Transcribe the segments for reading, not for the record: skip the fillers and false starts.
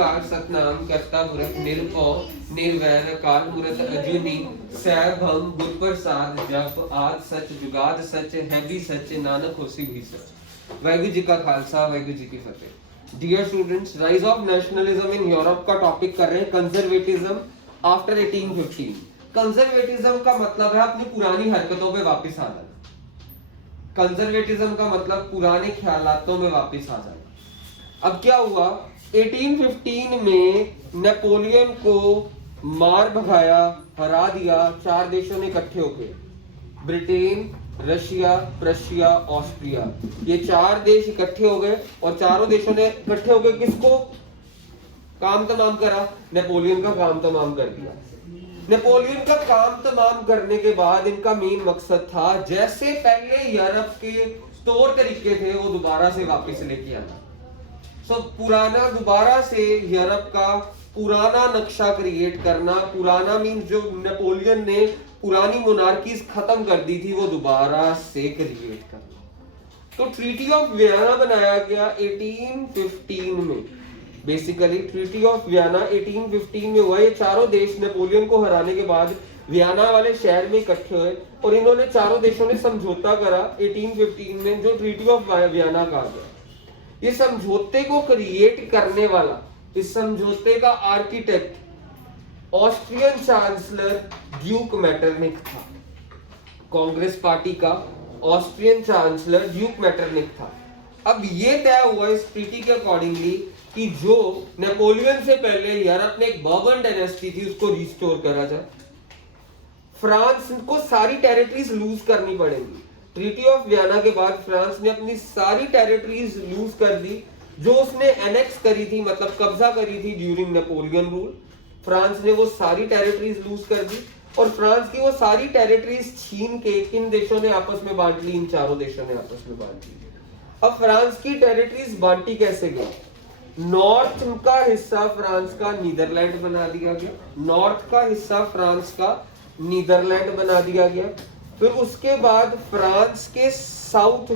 सतनाम कर्ता मूरत निरपौ निर्वैर अकाल मूरत अजूनी सैभम गुर प्रसाद जप आद सच जुगाद सच है भी सच नानक होसी भी सच। वाहिगुरु जी का खालसा, वाहिगुरु जी की फतेह। Dear students, rise of nationalism in Europe का टॉपिक कर रहे हैं कंजर्वेटिज्म आफ्टर 1815। कंजर्वेटिज्म का मतलब है अपनी पुरानी हरकतों पे वापस आ जाना। कंजर्वेटिज्म का मतलब पुराने ख्यालातों में वापस आ जाना। अब क्या हुआ, 1815 में नेपोलियन को मार भगाया, हरा दिया। चार देशों ने इकट्ठे होकर, ब्रिटेन, रशिया, प्रशिया, ऑस्ट्रिया, ये चार देश इकट्ठे हो गए और चारों देशों ने इकट्ठे होकर किसको काम तमाम करा? नेपोलियन का काम तमाम कर दिया। नेपोलियन का काम तमाम करने के बाद इनका मेन मकसद था, जैसे पहले यूरोप के तौर तरीके थे वो दोबारा से वापस लेके आना। पुराना दोबारा से यूरोप का पुराना नक्शा क्रिएट करना। पुराना मीन जो नेपोलियन ने पुरानी मोनार्कीज खत्म कर दी थी वो दोबारा से क्रिएट करना। तो ट्रीटी ऑफ वियना बनाया गया 1815 में। बेसिकली ट्रीटी ऑफ वियना 1815 में हुआ। ये चारों देश नेपोलियन को हराने के बाद वियना वाले शहर में इकट्ठे हुए और इन्होंने चारों देशों ने समझौता करा 1815 में, जो ट्रीटी ऑफ वियना कहा गया। इस समझौते को क्रिएट करने वाला, इस समझौते का architect Austrian chancellor Duke Metternich था। कांग्रेस पार्टी का ऑस्ट्रियन चांसलर ड्यूक मेटरनिक था। अब ये तय हुआ इस ट्रीटी के अकॉर्डिंगली कि जो नेपोलियन से पहले यूरोप में एक बर्बन डायनेस्टी थी उसको रिस्टोर करा जाए। फ्रांस को सारी टेरिटरीज लूज करनी पड़ेगी। ट्रीटी ऑफ वियना के बाद फ्रांस ने अपनी सारी टेरिटरीज लूज कर दी जो उसने एनेक्स करी थी, मतलब कब्जा करी थी ड्यूरिंग नेपोलियन रूल। फ्रांस ने वो सारी टेरिटरीज लूज कर दी और फ्रांस की वो सारी टेरिटरीज छीन के किन देशों ने आपस में बांट ली? इन चारों देशों ने आपस में बांट ली। अब फ्रांस की टेरिटरीज बांटी कैसे गई? नॉर्थ का हिस्सा फ्रांस का नीदरलैंड बना दिया गया। नॉर्थ का हिस्सा फ्रांस का नीदरलैंड बना दिया गया। फिर उसके बाद फ्रांस के साउथ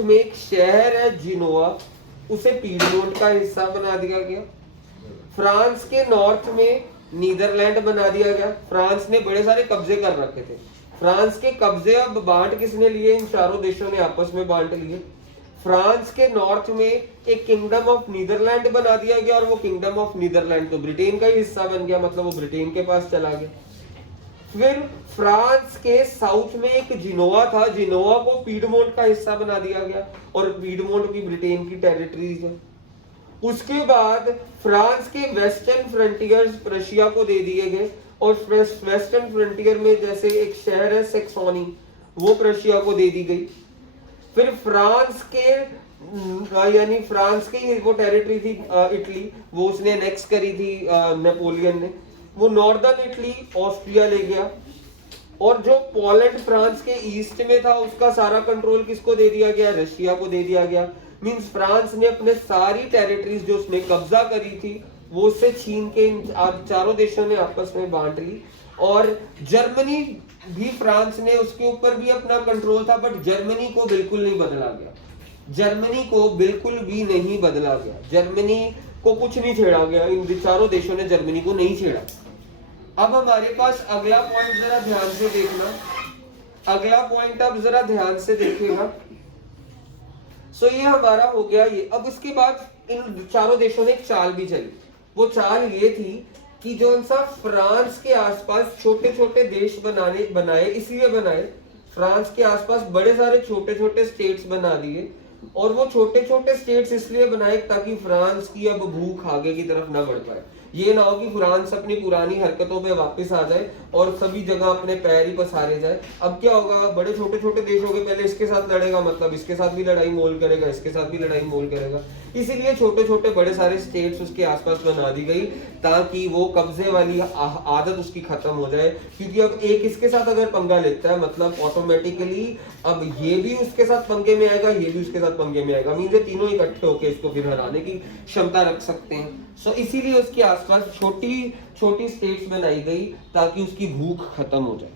में एक शहर है जिनोवा, उसे पीडमोंट का हिस्सा बना दिया गया। फ्रांस के नॉर्थ में नीदरलैंड बना दिया गया। फ्रांस ने बड़े सारे कब्जे कर रखे थे। फ्रांस के कब्जे अब बांट किसने लिए? इन चारों देशों ने आपस में बांट लिए। फ्रांस के नॉर्थ में एक किंगडम ऑफ नीदरलैंड बना दिया गया और वो किंगडम ऑफ नीदरलैंड तो ब्रिटेन का ही हिस्सा बन गया, मतलब वो ब्रिटेन के पास चला गया। फिर फ्रांस के साउथ में एक जिनोवा था, जिनोवा को पीडमोंट का हिस्सा बना दिया गया और पीडमोंट भी ब्रिटेन की टेरिटरीज है। उसके बाद फ्रांस के वेस्टर्न फ्रंटियर्स प्रशिया को दे दिए गए और वेस्टर्न फ्रंटियर में जैसे एक शहर है सेक्सोनी, वो प्रशिया को दे दी गई। फिर फ्रांस की वो टेरिटरी थी इटली, वो उसने नेक्स्ट करी थी नेपोलियन ने। वो नॉर्दर्न इटली ऑस्ट्रिया ले गया और जो पोलैंड फ्रांस के ईस्ट में था उसका सारा कंट्रोल किसको दे दिया गया? रशिया को दे दिया गया। मींस फ्रांस ने अपने सारी टेरिटरीज जो उसने कब्जा करी थी वो उससे छीन के इन चारों देशों ने आपस में बांट ली। और जर्मनी भी, फ्रांस ने उसके ऊपर भी अपना कंट्रोल था, बट जर्मनी को बिल्कुल नहीं बदला गया। जर्मनी को बिल्कुल भी नहीं बदला गया। जर्मनी को कुछ नहीं छेड़ा गया। इन चारों देशों ने जर्मनी को नहीं छेड़ा। अब हमारे पास अगला पॉइंट जरा ध्यान से देखना। अगला पॉइंट अब जरा ध्यान से देखिएगा। सो ये हमारा हो गया ये। अब इसके बाद इन चारों देशों ने एक चाल भी चली। वो चाल ये थी कि जो सा फ्रांस के आसपास छोटे छोटे देश बनाए इसलिए बनाए, फ्रांस के आसपास बड़े सारे छोटे छोटे स्टेट्स बना दिए और वो छोटे छोटे स्टेट्स इसलिए बनाए ताकि फ्रांस की अब भूख आगे की तरफ ना बढ़ पाए। ये ना हो कि फ्रांस अपनी पुरानी हरकतों पे वापस आ जाए और सभी जगह अपने पैर ही पसारे जाए। अब क्या होगा, बड़े छोटे छोटे देश हो गए, पहले इसके साथ लड़ेगा मतलब इसके साथ भी लड़ाई मोल करेगा, इसके साथ भी लड़ाई मोल करेगा। इसीलिए छोटे छोटे बड़े सारे स्टेट्स उसके आसपास बना दी गई ताकि वो कब्जे वाली आदत उसकी खत्म हो जाए। क्योंकि अब एक इसके साथ अगर पंगा लेता है मतलब ऑटोमेटिकली अब ये भी उसके साथ पंगे में आएगा, ये भी उसके साथ पंगे में आएगा। मीन तीनों इकट्ठे होकर इसको फिर हराने की क्षमता रख सकते हैं। सो इसीलिए उसके आसपास छोटी छोटी स्टेट्स बनाई गई ताकि उसकी भूख खत्म हो जाए।